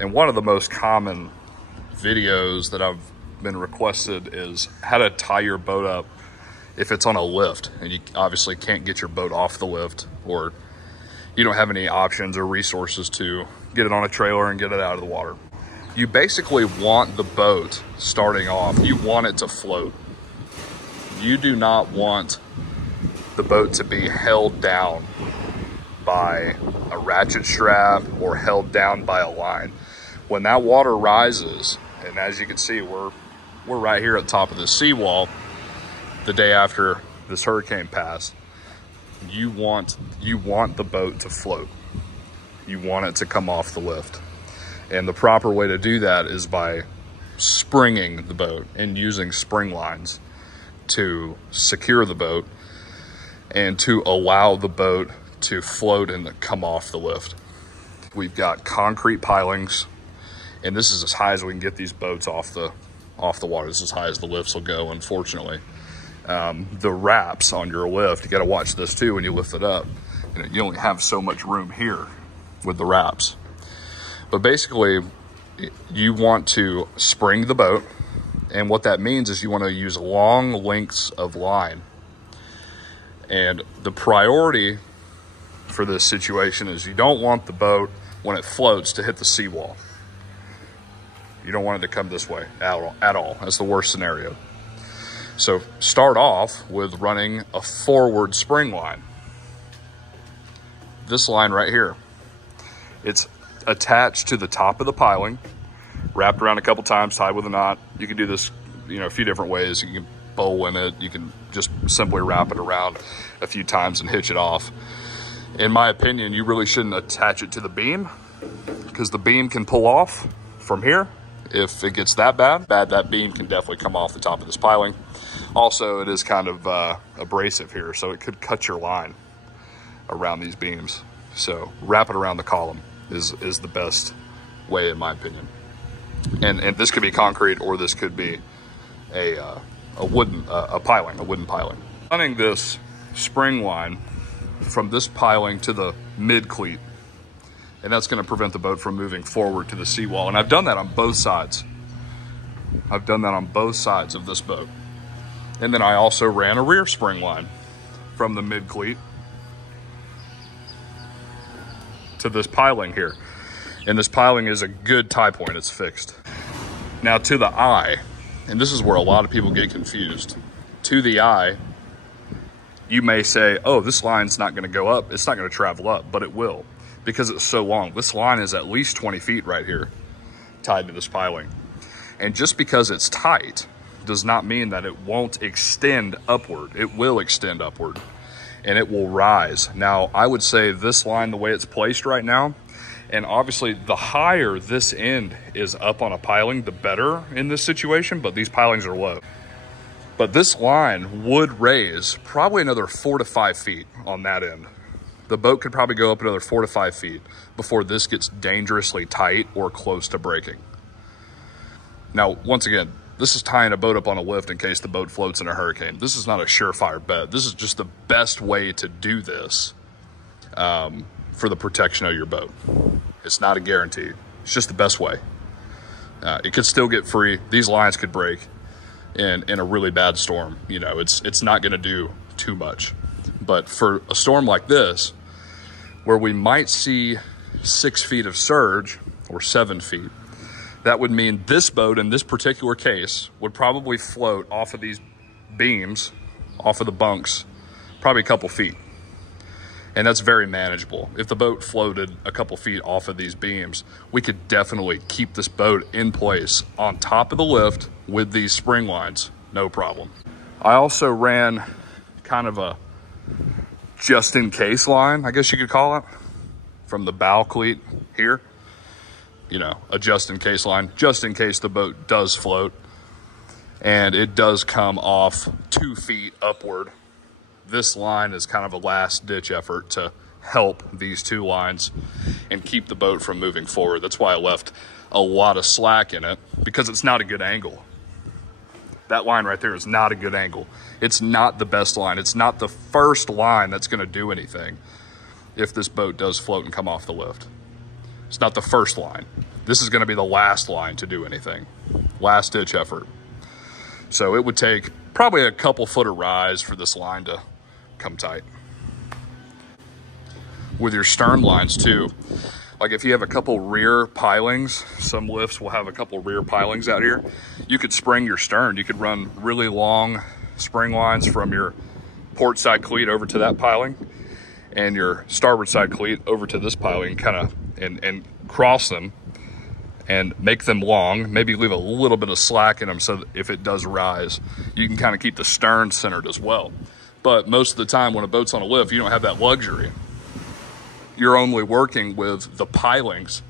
And one of the most common videos that I've been requested is how to tie your boat up if it's on a lift and you obviously can't get your boat off the lift, or you don't have any options or resources to get it on a trailer and get it out of the water. You basically want the boat starting off, you want it to float. You do not want the boat to be held down by a ratchet strap or held down by a line. When that water rises, and as you can see, we're right here at the top of the seawall the day after this hurricane passed, you want the boat to float. You want it to come off the lift. And the proper way to do that is by springing the boat and using spring lines to secure the boat and to allow the boat to float and come off the lift. We've got concrete pilings, and this is as high as we can get these boats off the water. This is as high as the lifts will go, unfortunately. The wraps on your lift, you got to watch this too when you lift it up. You only have so much room here with the wraps. But basically, you want to spring the boat, and what that means is you want to use long lengths of line. And the priority for this situation is you don't want the boat, when it floats, to hit the seawall. You don't want it to come this way at all. That's the worst scenario. So start off with running a forward spring line. This line right here. It's attached to the top of the piling, wrapped around a couple times, tied with a knot. You can do this, a few different ways. You can bowl in it. You can just simply wrap it around a few times and hitch it off. In my opinion, you really shouldn't attach it to the beam, because the beam can pull off from here. If it gets that bad, that beam can definitely come off the top of this piling. Also, it is kind of abrasive here, so it could cut your line around these beams. So wrap it around the column is the best way, in my opinion. And this could be concrete, or this could be a wooden piling. Running this spring line from this piling to the mid cleat, and that's going to prevent the boat from moving forward to the seawall. And I've done that on both sides. I've done that on both sides of this boat. And then I also ran a rear spring line from the mid cleat to this piling here. And this piling is a good tie point, it's fixed. Now to the eye, and this is where a lot of people get confused. To the eye, you may say, oh, this line's not gonna go up, it's not gonna travel up, but it will, because it's so long. This line is at least 20 feet right here, tied to this piling. And just because it's tight does not mean that it won't extend upward. It will extend upward, and it will rise. Now, I would say this line, the way it's placed right now, and obviously the higher this end is up on a piling, the better in this situation, but these pilings are low. But this line would raise probably another 4 to 5 feet on that end. The boat could probably go up another 4 to 5 feet before this gets dangerously tight or close to breaking. Now, once again, this is tying a boat up on a lift in case the boat floats in a hurricane. This is not a surefire bet. This is just the best way to do this for the protection of your boat. It's not a guarantee. It's just the best way. It could still get free. These lines could break in a really bad storm. It's not going to do too much. But for a storm like this, where we might see 6 feet of surge or 7 feet, that would mean this boat in this particular case would probably float off of these beams, off of the bunks, probably a couple feet. And that's very manageable. If the boat floated a couple feet off of these beams, we could definitely keep this boat in place on top of the lift with these spring lines, no problem. I also ran kind of a just in case line, I guess you could call it, from the bow cleat here. A just in case line, just in case the boat does float and it does come off 2 feet upward. This line is kind of a last ditch effort to help these two lines and keep the boat from moving forward. That's why I left a lot of slack in it, because it's not a good angle. That line right there is not a good angle. It's not the best line. It's not the first line that's going to do anything if this boat does float and come off the lift. It's not the first line. this is going to be the last line to do anything, last ditch effort. So it would take probably a couple foot of rise for this line to come tight. With your stern lines too, like if you have a couple rear pilings, some lifts will have a couple rear pilings out here, you could spring your stern. You could run really long spring lines from your port side cleat over to that piling and your starboard side cleat over to this piling, kind of and cross them and make them long, maybe leave a little bit of slack in them so that if it does rise, you can kind of keep the stern centered as well. But most of the time when a boat's on a lift, you don't have that luxury. You're only working with the pilings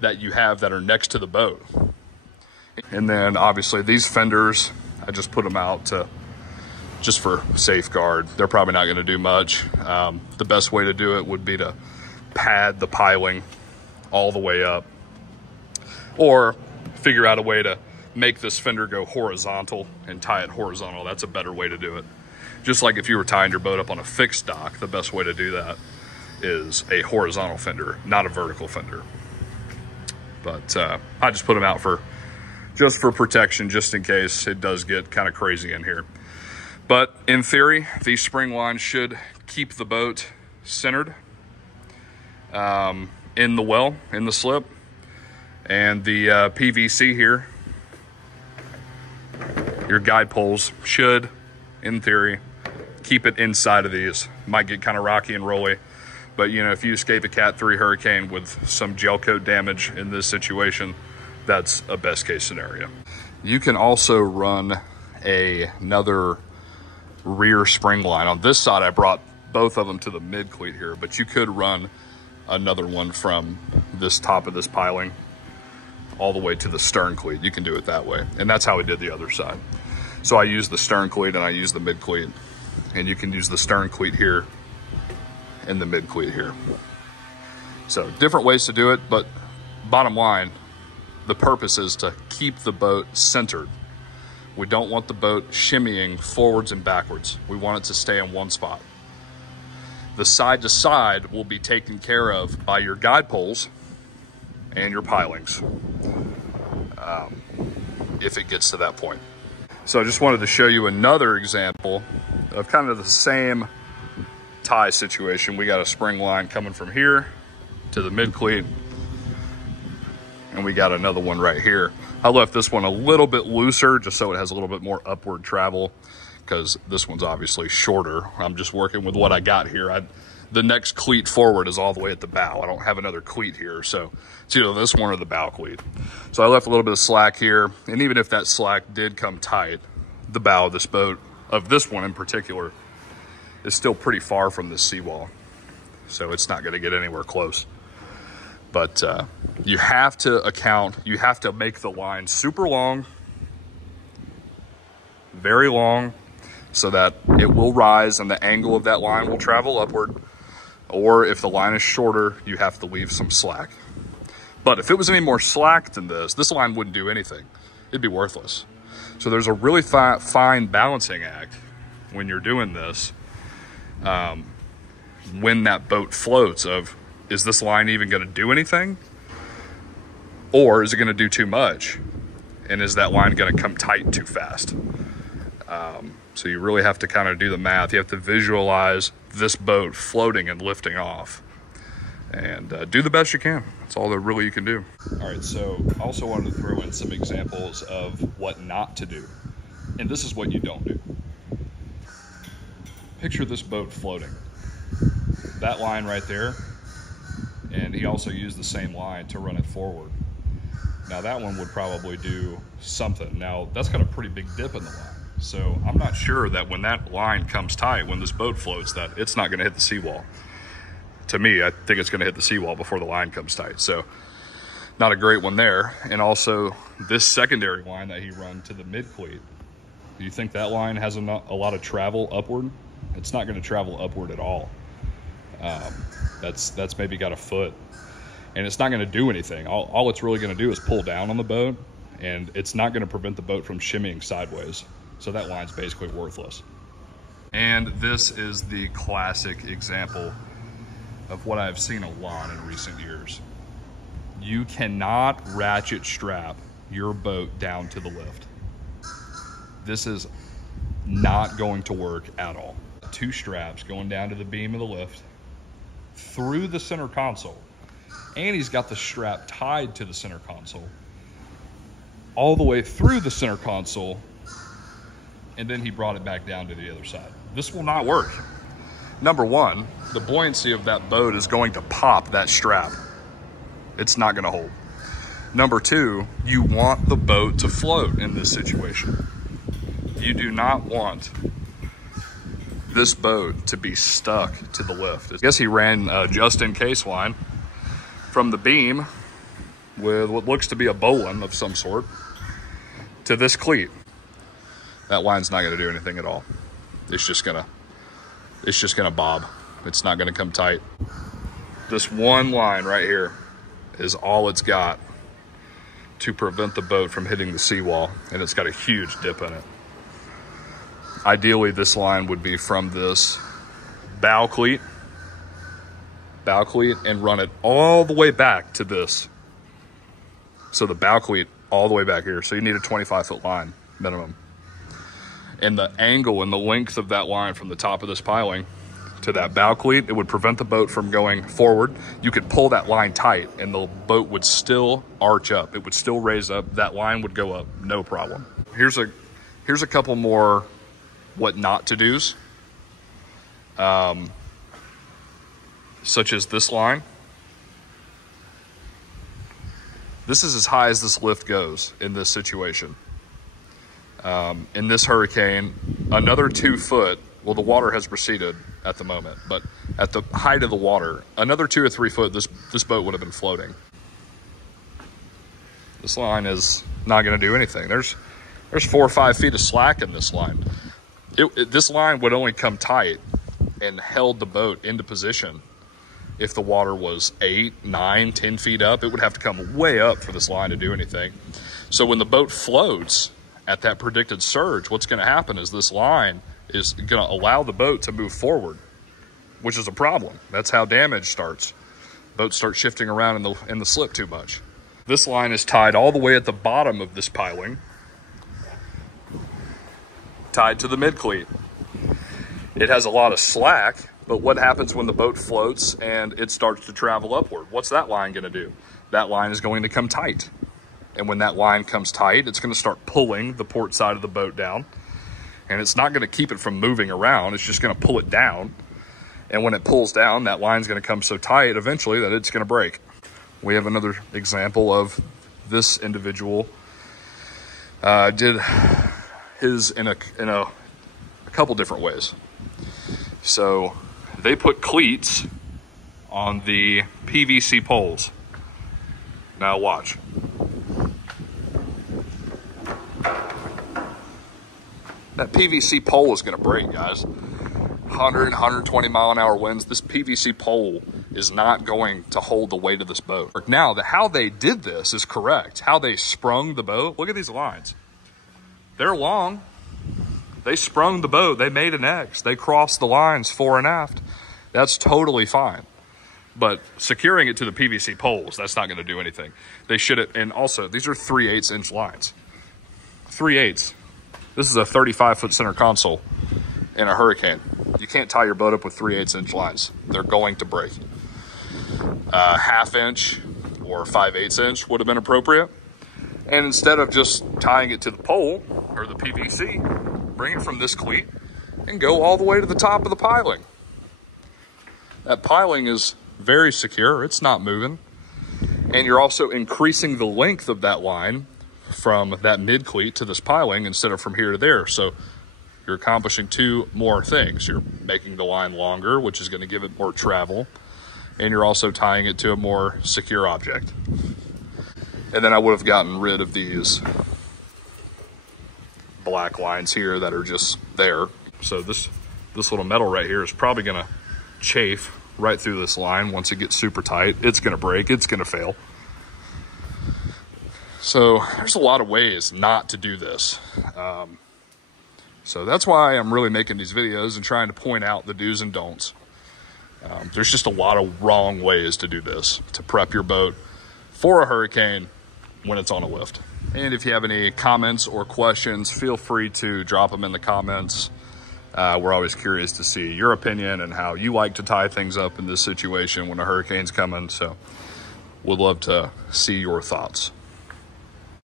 that you have that are next to the boat. And then obviously these fenders, I just put them out to just for safeguard. They're probably not gonna do much. The best way to do it would be to pad the piling all the way up, or figure out a way to make this fender go horizontal and tie it horizontal. That's a better way to do it. Just like if you were tying your boat up on a fixed dock, the best way to do that is a horizontal fender, not a vertical fender. But I just put them out just for protection, just in case it does get kind of crazy in here. But in theory, these spring lines should keep the boat centered in the well, in the slip. And the PVC here, your guide poles should, in theory, keep it inside of these. Might get kind of rocky and rolly, but you know, if you escape a Cat 3 hurricane with some gel coat damage in this situation, that's a best case scenario. You can also run another rear spring line. On this side, I brought both of them to the mid cleat here, but you could run another one from this top of this piling all the way to the stern cleat. You can do it that way. And that's how we did the other side. So I used the stern cleat and I used the mid cleat, and you can use the stern cleat here and the mid cleat here. So different ways to do it, but bottom line, the purpose is to keep the boat centered. We don't want the boat shimmying forwards and backwards. We want it to stay in one spot. The side to side will be taken care of by your guide poles and your pilings, if it gets to that point. So I just wanted to show you another example of kind of the same tie situation. We got a spring line coming from here to the mid cleat, and we got another one right here. I left this one a little bit looser just so it has a little bit more upward travel, because this one's obviously shorter. I'm just working with what I got here. The next cleat forward is all the way at the bow. I don't have another cleat here, so it's either this one or the bow cleat. So I left a little bit of slack here, and even if that slack did come tight, the bow of this boat, of this one in particular, is still pretty far from this seawall, so it's not gonna get anywhere close. But you have to make the line super long, very long, so that it will rise and the angle of that line will travel upward. Or if the line is shorter, you have to leave some slack. But if it was any more slack than this line wouldn't do anything. It'd be worthless. So there's a really fine balancing act when you're doing this, when that boat floats, of, is this line even gonna do anything? Or is it gonna do too much? And is that line gonna come tight too fast? So you really have to kind of do the math. You have to visualize this boat floating and lifting off, and do the best you can. That's all that really you can do. All right, so I also wanted to throw in some examples of what not to do. And this is what you don't do. Picture this boat floating. That line right there, and he also used the same line to run it forward. Now that one would probably do something. Now that's got a pretty big dip in the line. So I'm not sure that when that line comes tight, when this boat floats, that it's not gonna hit the seawall. To me, I think it's gonna hit the seawall before the line comes tight. So not a great one there. And also this secondary line that he run to the mid cleat, do you think that line has a lot of travel upward? It's not gonna travel upward at all. That's maybe got a foot, and it's not gonna do anything. All it's really gonna do is pull down on the boat, and it's not gonna prevent the boat from shimmying sideways. So that line's basically worthless. And this is the classic example of what I've seen a lot in recent years. You cannot ratchet strap your boat down to the lift. This is not going to work at all. 2 straps going down to the beam of the lift through the center console. And he's got the strap tied to the center console all the way through the center console, and then he brought it back down to the other side. This will not work. Number one, the buoyancy of that boat is going to pop that strap. It's not going to hold. Number two, you want the boat to float in this situation. You do not want this boat to be stuck to the lift. I guess he ran just-in-case line from the beam with what looks to be a bowline of some sort to this cleat. That line's not going to do anything at all. It's just gonna bob. It's not going to come tight. This one line right here is all it's got to prevent the boat from hitting the seawall, and it's got a huge dip in it. Ideally, this line would be from this bow cleat and run it all the way back to this. So the bow cleat all the way back here. So you need a 25-foot line minimum. And the angle and the length of that line from the top of this piling to that bow cleat, it would prevent the boat from going forward. You could pull that line tight and the boat would still arch up. It would still raise up. That line would go up, no problem. Here's a couple more what not to do's, such as this line. This is as high as this lift goes in this situation. In this hurricane, another 2 foot, well, the water has receded at the moment, but at the height of the water, another 2 or 3 foot, this boat would have been floating. This line is not going to do anything. There's 4 or 5 feet of slack in this line. This line would only come tight and held the boat into position if the water was 8, 9, 10 feet up. It would have to come way up for this line to do anything. So when the boat floats at that predicted surge, what's going to happen is this line is going to allow the boat to move forward, which is a problem. That's how damage starts. Boats start shifting around in the slip too much. This line is tied all the way at the bottom of this piling, tied to the mid cleat. It has a lot of slack, but what happens when the boat floats and it starts to travel upward? What's that line going to do? That line is going to come tight. And when that line comes tight, it's going to start pulling the port side of the boat down. And it's not going to keep it from moving around. It's just going to pull it down. And when it pulls down, that line's going to come so tight eventually that it's going to break. We have another example of this individual did his in a couple different ways. So they put cleats on the PVC poles. Now watch. That PVC pole is going to break, guys. 100, 120 mile an hour winds. This PVC pole is not going to hold the weight of this boat. Now, how they did this is correct. How they sprung the boat. Look at these lines. They're long. They sprung the boat. They made an X. They crossed the lines fore and aft. That's totally fine. But securing it to the PVC poles, that's not going to do anything. They should have, and also, these are 3/8 inch lines. 3/8. This is a 35-foot center console in a hurricane. You can't tie your boat up with 3/8 inch lines. They're going to break. 1/2 inch or 5/8 inch would have been appropriate. And instead of just tying it to the pole or the PVC, bring it from this cleat and go all the way to the top of the piling. That piling is very secure. It's not moving. And you're also increasing the length of that line from that mid cleat to this piling instead of from here to there. So you're accomplishing 2 more things. You're making the line longer, which is going to give it more travel. And you're also tying it to a more secure object. And then I would have gotten rid of these black lines here that are just there. So this little metal right here is probably going to chafe right through this line. Once it gets super tight, it's going to break, it's going to fail. So there's a lot of ways not to do this. So that's why I'm really making these videos and trying to point out the do's and don'ts. There's just a lot of wrong ways to do this, to prep your boat for a hurricane when it's on a lift. And if you have any comments or questions, feel free to drop them in the comments. We're always curious to see your opinion and how you like to tie things up in this situation when a hurricane's coming. So we'd love to see your thoughts.